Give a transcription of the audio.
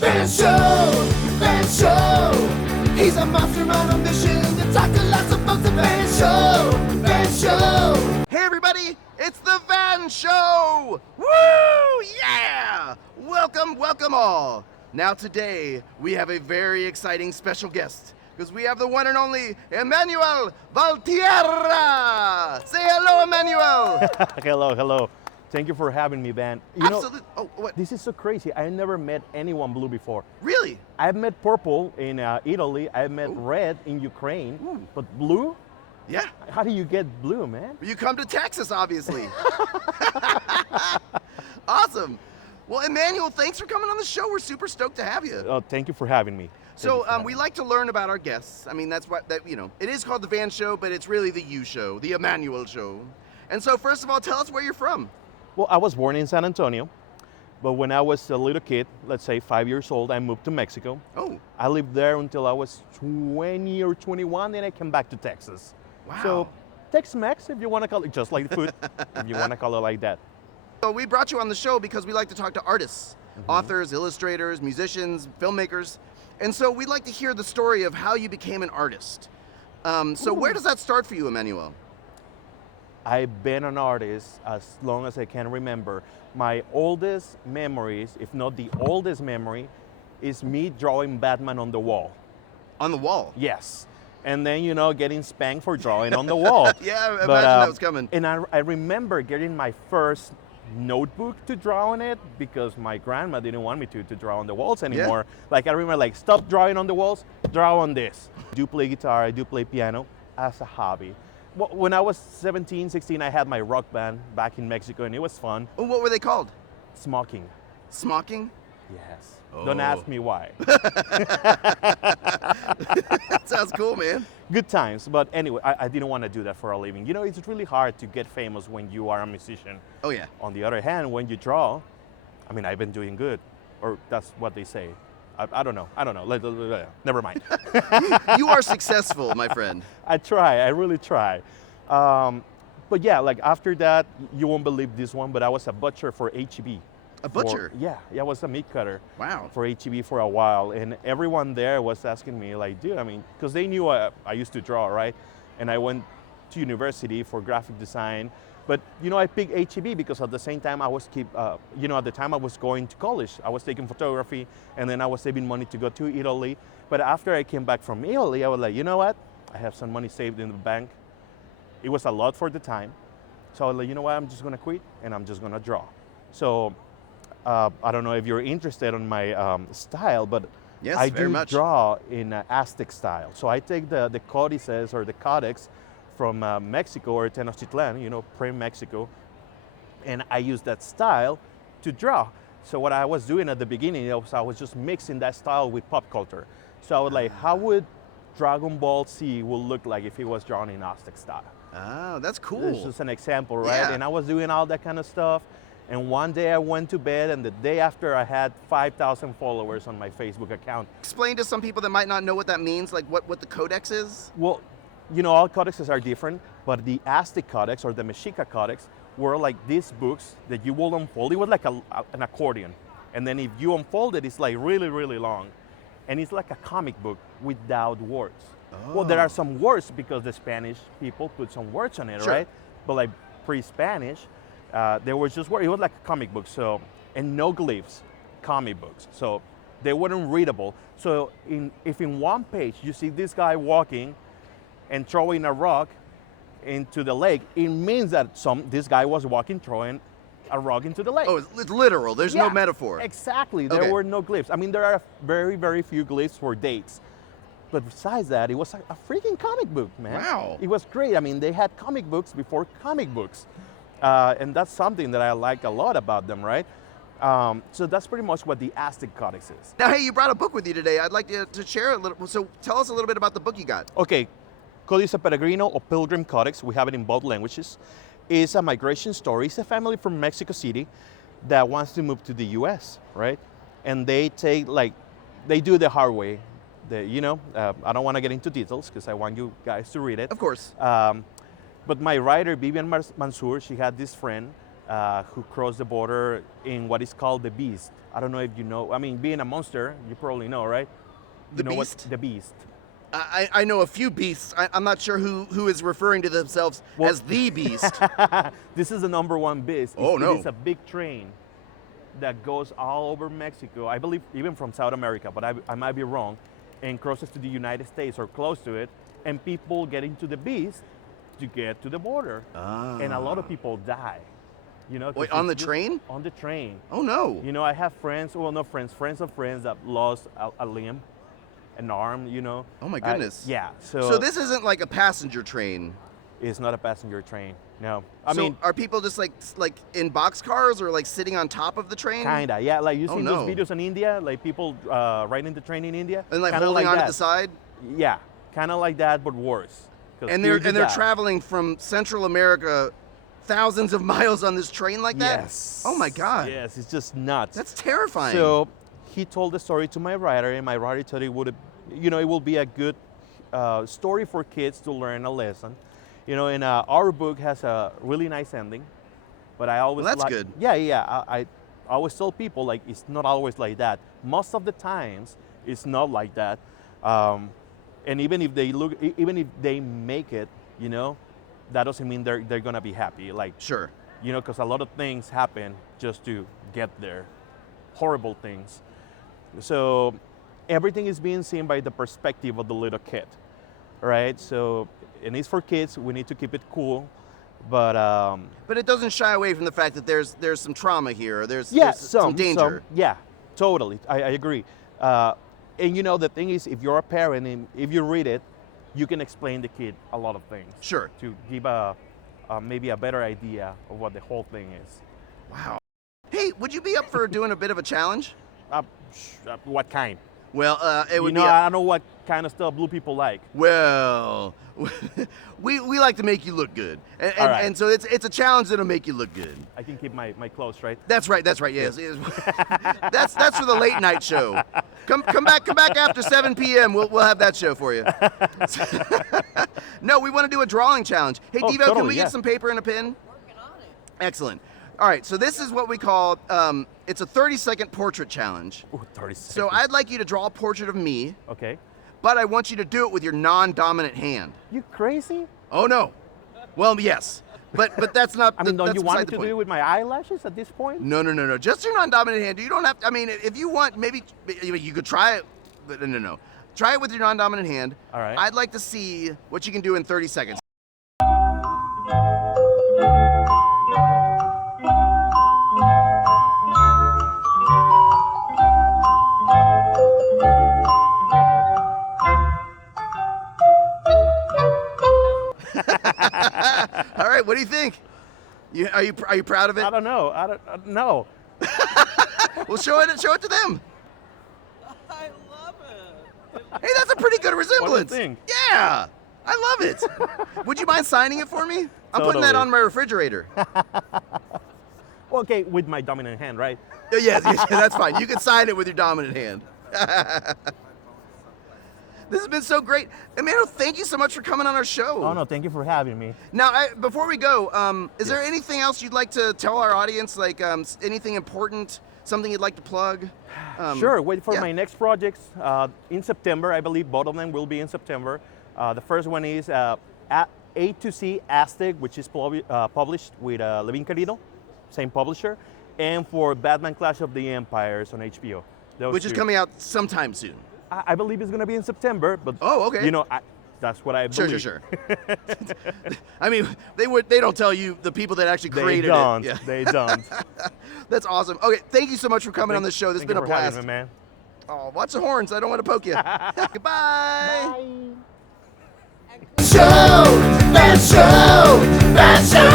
Van Show. He's a monster on a mission to talk to lots of folks. Van Show. Hey everybody, it's the Van Show! Woo! Yeah! Welcome all. Now today, we have a very exciting special guest, because we have the one and only Emmanuel Valtierra! Say hello, Emmanuel! Hello. Thank you for having me, Ben. Absolutely. Oh, what? This is so crazy. I never met anyone blue before. Really? I've met purple in Italy. I've met red in Ukraine. But blue? Yeah. How do you get blue, man? You come to Texas, obviously. Awesome. Well, Emmanuel, thanks for coming on the show. We're super stoked to have you. Oh, thank you for having me. So we like to learn about our guests. I mean, that's what it is called the Van Show, but it's really the You Show, the Emmanuel Show. And so, first of all, tell us where you're from. Well, I was born in San Antonio, but when I was a little kid, let's say 5 years old, I moved to Mexico. Oh. I lived there until I was 20 or 21, then I came back to Texas. Wow. So, Tex-Mex, if you want to call it, just like the food, if you want to call it like that. So we brought you on the show because we like to talk to artists, authors, illustrators, musicians, filmmakers. And so we'd like to hear the story of how you became an artist. So where does that start for you, Emmanuel? I've been an artist as long as I can remember. My oldest memories, if not the oldest memory, is me drawing Batman on the wall. On the wall? Yes. And then, getting spanked for drawing on the wall. Yeah, I imagine that was coming. And I remember getting my first notebook to draw on it because my grandma didn't want me to draw on the walls anymore. Yeah. Like, I remember, stop drawing on the walls, draw on this. I do play guitar, I do play piano as a hobby. When I was 17, 16, I had my rock band back in Mexico, and it was fun. Oh, what were they called? Smocking. Smocking? Yes. Oh. Don't ask me why. Sounds cool, man. Good times, but anyway, I didn't want to do that for a living. It's really hard to get famous when you are a musician. Oh, yeah. On the other hand, when you draw, I've been doing good, or that's what they say. I don't know. Never mind. You are successful, my friend. I really try. But yeah, after that, you won't believe this one, but I was a butcher for HEB. A butcher? Yeah, I was a meat cutter. Wow. For HEB for a while, and everyone there was asking me, dude, because they knew I used to draw, right? And I went to university for graphic design. But, I picked HEB because at the same time I was at the time I was going to college. I was taking photography, and then I was saving money to go to Italy. But after I came back from Italy, I was like, you know what? I have some money saved in the bank. It was a lot for the time. So I was like, you know what? I'm just going to quit, and I'm just going to draw. So I don't know if you're interested in my style, but yes, I very do much. draw in Aztec style. So I take the codices or the codex from Mexico or Tenochtitlan, pre-Mexico, and I use that style to draw. So what I was doing at the beginning, I was just mixing that style with pop culture. So I was like, how would Dragon Ball Z will look like if it was drawn in Aztec style? Oh, that's cool. It's just an example, right? Yeah. And I was doing all that kind of stuff. And one day I went to bed, and the day after I had 5,000 followers on my Facebook account. Explain to some people that might not know what that means, what the codex is. Well, all codexes are different, but the Aztec Codex or the Mexica Codex were like these books that you will unfold. It was like an accordion. And then if you unfold it, it's like really, really long. And it's like a comic book without words. Oh. Well, there are some words because the Spanish people put some words on it, Sure. right? But pre-Spanish, there was just words. It was like a comic book, and no glyphs, comic books. So they weren't readable. So if in one page you see this guy walking and throwing a rock into the lake, it means that this guy was walking, throwing a rock into the lake. Oh, it's literal. There's no metaphor. Exactly. There Okay. were no glyphs. There are very, very few glyphs for dates. But besides that, it was a freaking comic book, man. Wow. It was great. They had comic books before comic books. And that's something that I like a lot about them, right? So that's pretty much what the Aztec Codex is. Now, hey, you brought a book with you today. I'd like to share a little. So tell us a little bit about the book you got. Okay. Codice Peregrino or Pilgrims Codex, we have it in both languages, is a migration story. It's a family from Mexico City that wants to move to the US, right? And they do the hard way. I don't want to get into details because I want you guys to read it. Of course. But my writer, Vivian Mansour, she had this friend who crossed the border in what is called the Beast. I don't know if you know. I mean, being a monster, you probably know, right? The You know Beast? what the Beast. I know a few beasts. I'm not sure who is referring to themselves as the Beast. This is the #1 beast. Oh, no. It is a big train that goes all over Mexico, I believe even from South America, but I might be wrong, and crosses to the United States or close to it, and people get into the beast to get to the border. And a lot of people die. You know, 'cause Wait, on the it's just- train? On the train. Oh no. You know, I have friends, well, not friends, friends of friends that lost a limb, an arm, you know. Oh my goodness. Yeah, So this isn't like a passenger train. it's not a passenger train, no. I So mean, are people just like in boxcars or like sitting on top of the train? kinda, yeah, like you see no. those videos in India, like people riding the train in India. And like kinda holding like on to that. the side? Yeah, kind of like that, but worse. 'Cause And here they're you die. traveling from Central America thousands of miles on this train like that? Yes. Oh my God. Yes, it's just nuts. That's terrifying. So he told the story to my writer, and my writer thought it would, you know, it will be a good story for kids to learn a lesson. You know, and our book has a really nice ending, but I always Well, that's like, good. Yeah. I always tell people like it's not always like that. Most of the times, it's not like that. And even if they make it, you know, that doesn't mean they're gonna be happy. Like, Sure. you know, because a lot of things happen just to get there, horrible things. So everything is being seen by the perspective of the little kid, right? So, and it's for kids. We need to keep it cool, but But it doesn't shy away from the fact that there's some trauma here. There's yeah, some danger. yeah, totally. I agree. And you know, the thing is, if you're a parent and if you read it, you can explain the kid a lot of things. Sure. To give maybe a better idea of what the whole thing is. Wow. Hey, would you be up for doing a bit of a challenge? What kind? Well, it would You know, be. I don't know what kind of stuff blue people like. Well, we like to make you look good, and, All right. and so it's a challenge that'll make you look good. I can keep my clothes, right? That's right. Yes, that's for the late night show. Come back after 7 p.m. We'll have that show for you. No, we want to do a drawing challenge. Hey, Oh, Devo, can totally, we yeah. get some paper and a pen? Working on it. Excellent. All right, so this is what we call it's a 30-second portrait challenge. Ooh, 30 seconds. So I'd like you to draw a portrait of me, Okay. but I want you to do it with your non-dominant hand. You crazy? Oh no. Well, yes, but that's not. I mean, don't that's you want beside me the to point. do it with my eyelashes at this point? No. Just your non-dominant hand. You don't have. I mean, if you want, maybe you could try it. But no. Try it with your non-dominant hand. All right. I'd like to see what you can do in 30 seconds. All right. What do you think? Are you proud of it? I don't know. I don't know. Well, show it to them. I love it. Hey, that's a pretty good resemblance. think? Yeah, I love it. Would you mind signing it for me? I'm putting that Totally. on my refrigerator. Okay, with my dominant hand, right? Yes, that's fine. You can sign it with your dominant hand. This has been so great. Emmanuel, thank you so much for coming on our show. Oh no, thank you for having me. Now, before we go, is there anything else you'd like to tell our audience, like anything important, something you'd like to plug? Sure, wait for yeah. my next projects in September. I believe both of them will be in September. The first one is A to C Aztec, which is published with Levin Carino, same publisher, and for Batman Clash of the Empires on HBO. Those Which is two. coming out sometime soon. I believe it's going to be in September, but Oh, okay. you know, that's what I believe. Sure. I mean, they don't tell you, the people that actually They created don't. it. Yeah. They don't. That's awesome. Okay, thank you so much for coming on the show. This has Thank been you a for having blast. me, man. Oh, watch the horns. I don't want to poke you. Goodbye. Show, that show, that show.